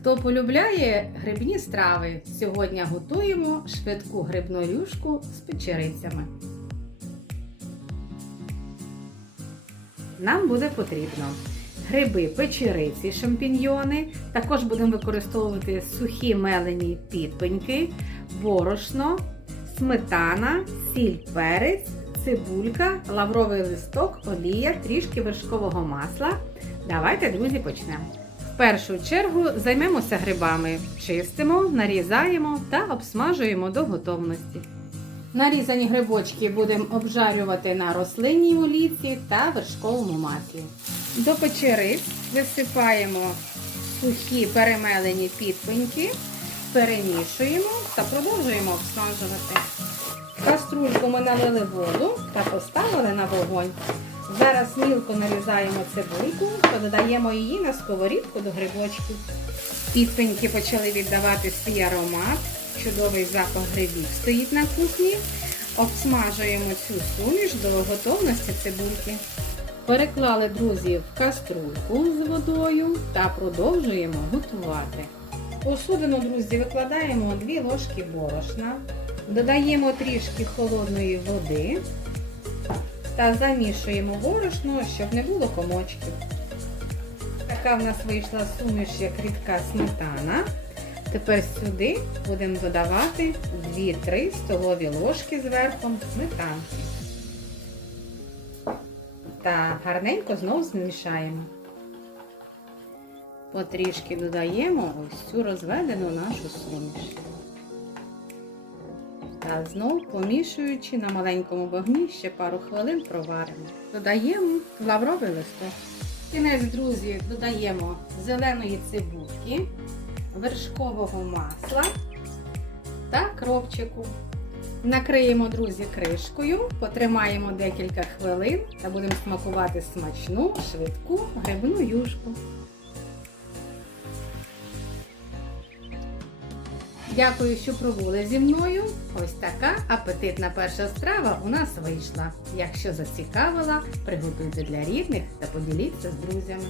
Хто полюбляє грибні страви, сьогодні готуємо швидку грибну юшку з печерицями. Нам буде потрібно гриби, печериці, шампіньйони. Також будемо використовувати сухі мелені підпеньки, борошно, сметана, сіль, перець, цибулька, лавровий листок, олія, трішки вершкового масла. Давайте, друзі, почнемо. Першу чергу займемося грибами, чистимо, нарізаємо та обсмажуємо до готовності. Нарізані грибочки будемо обжарювати на рослинній олійці та вершковому маслі. До печериць висипаємо сухі перемелені підпеньки, перемішуємо та продовжуємо обсмажувати. Каструльку ми налили воду та поставили на вогонь. Зараз мілко нарізаємо цибульку та додаємо її на сковорідку до грибочків. Підпеньки почали віддавати свій аромат. Чудовий запах грибів стоїть на кухні. Обсмажуємо цю суміш до готовності цибульки. Переклали друзі в каструльку з водою та продовжуємо готувати. Посудину, друзі, викладаємо 2 ложки борошна, додаємо трішки холодної води та замішуємо борошно, щоб не було комочків. Така в нас вийшла суміш, як рідка сметана. Тепер сюди будемо додавати 2-3 столові ложки зверху сметанки. Та гарненько знову змішаємо. Потрішки додаємо ось цю розведену нашу суміш. Та знову помішуючи на маленькому вогні ще пару хвилин проваримо. Додаємо лавровий листок. Кінець, друзі, додаємо зеленої цибульки, вершкового масла та кропчику. Накриємо, друзі, кришкою, потримаємо декілька хвилин та будемо смакувати смачну, швидку грибну юшку. Дякую, що пробули зі мною. Ось така апетитна перша страва у нас вийшла. Якщо зацікавила, приготуйте для рідних та поділіться з друзями.